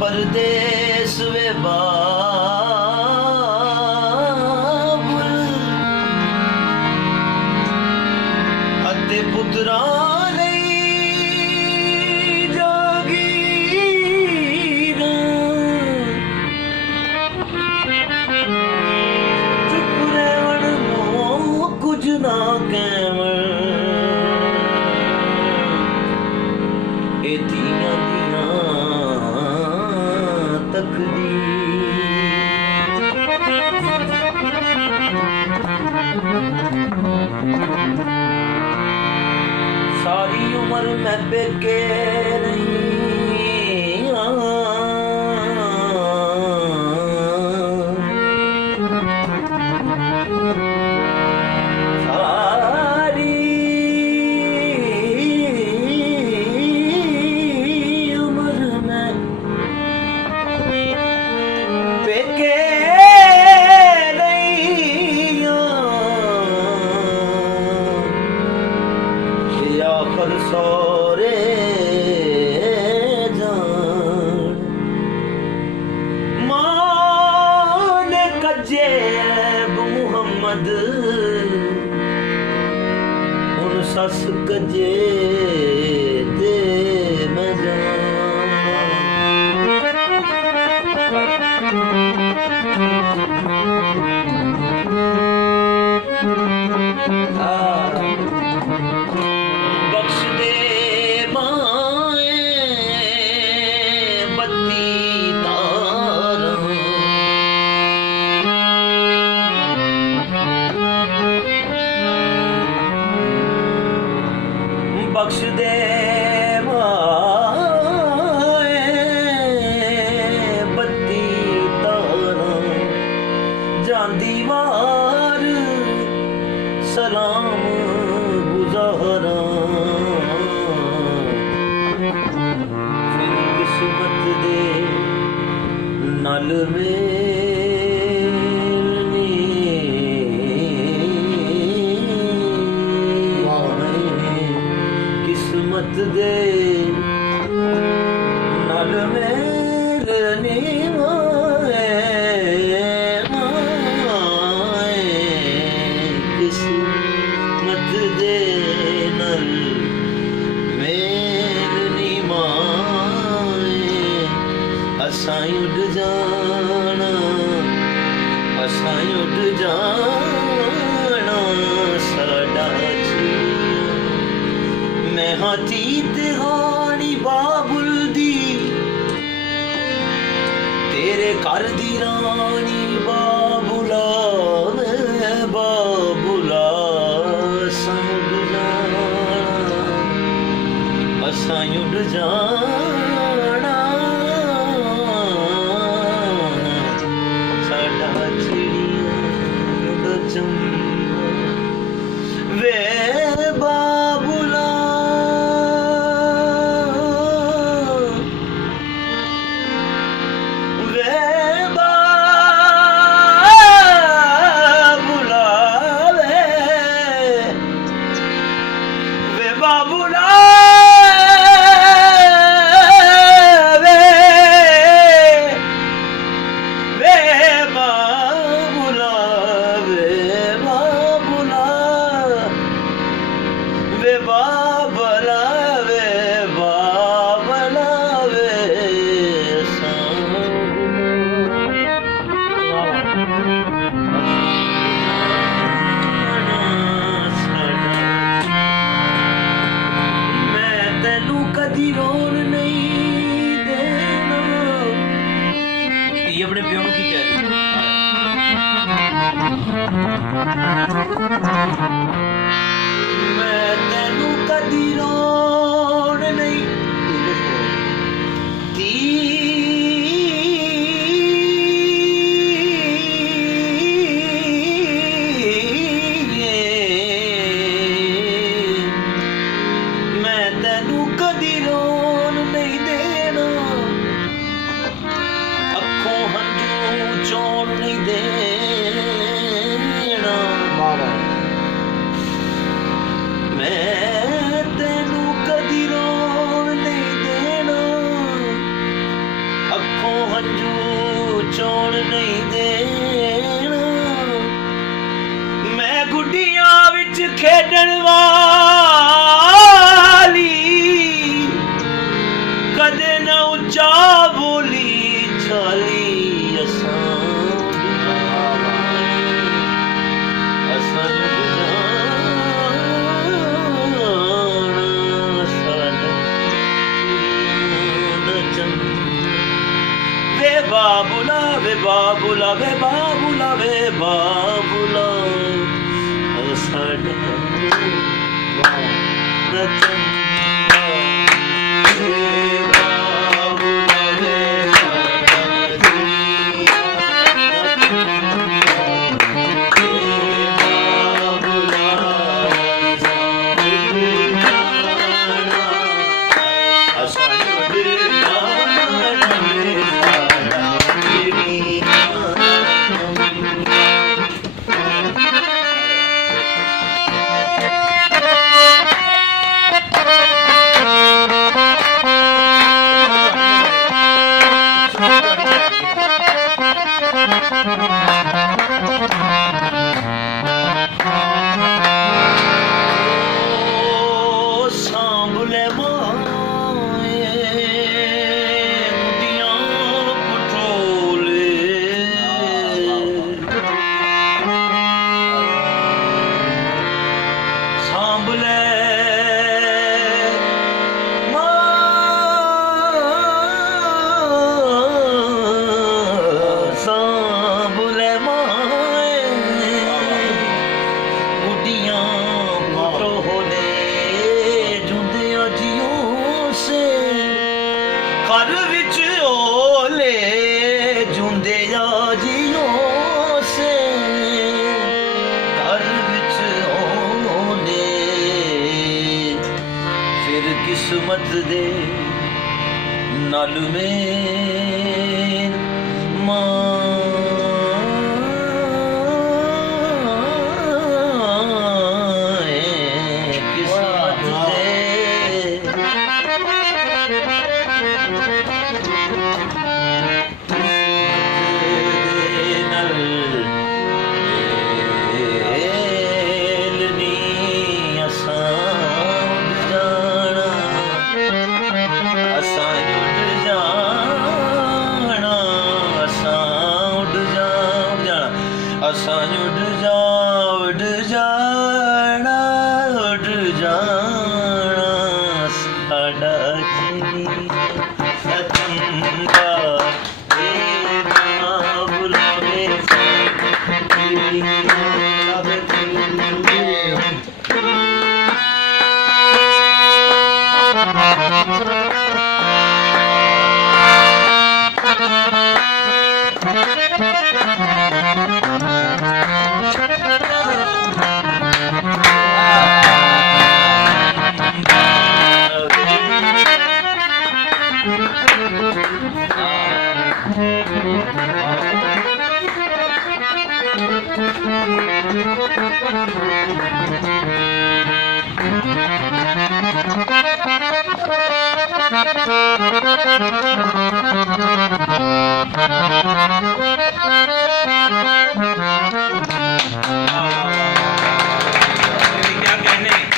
ਪਰਦੇਸ ਵੇ ਬਾਬੁਲ ਅਤੇ ਪੁੱਤਰਾਂ ਲਈ ਜਾਗੀਰ ਚੁੱਪ ਰਹਿਣ ਨੂੰ ਕੁਝ ਨਾ ਕਹਿਵਣ ਇਹ ਧੀਆਂ सारी उम्र मैं बेके नहीं सारी उम्र मैं बेके आखर सोरे जान मान कजेब मुहम्मद उन सस कजे दे मैं बख्श दे बत्ती तारा जांदी वार सलाम गुजारा फिर किस्मत दे नल किस्मत दे नल मेलनी किस्मत दे नल मेलनी असां उड़ जाना असां उड़ जाना साडा मैं हाथी तिहानी बाबुल दी तेरे घर दी रानी बाबुला बाबुला असां उड़ जाना साडा चिड़िया दा चंबा वे बाबुला बाबूला हूँ की कह रही मैं तेनू कदी रोण नहीं दी मैं तेनू कदी रोण नहीं देना अखों हंझू चोण नहीं देना मैं तेनू कदी रोण नहीं देना अखों हंझू चोण नहीं देना मैं गुड्डियां विच खेडण वाली कदे न उच्चा बोली छाली बाबुला वे बाबुला वे बाबुला वे बाबुला साडा चंदा वे बाबुला वे सांभले माए गुडियां पटोले सांभले घर विच ओले जुंदे जियों से घर विच ओले फिर किस्मत दे नल में असां उड़ जाना साडा चंदा वे बाबुला वे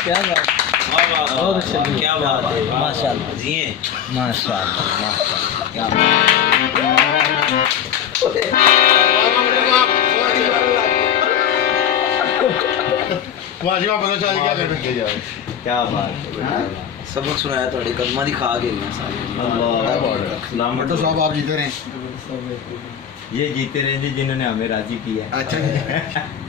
क्या बात, बहुत अच्छा, क्या बात है, माशाल्लाह जी, माशाल्लाह, क्या क्या बात, सबक सुनाया थोड़ी कदमा दिखा के। साहब आप जीते रहे। ये जीते रहेंगे जिन्होंने हमें राजी किया। अच्छा जी।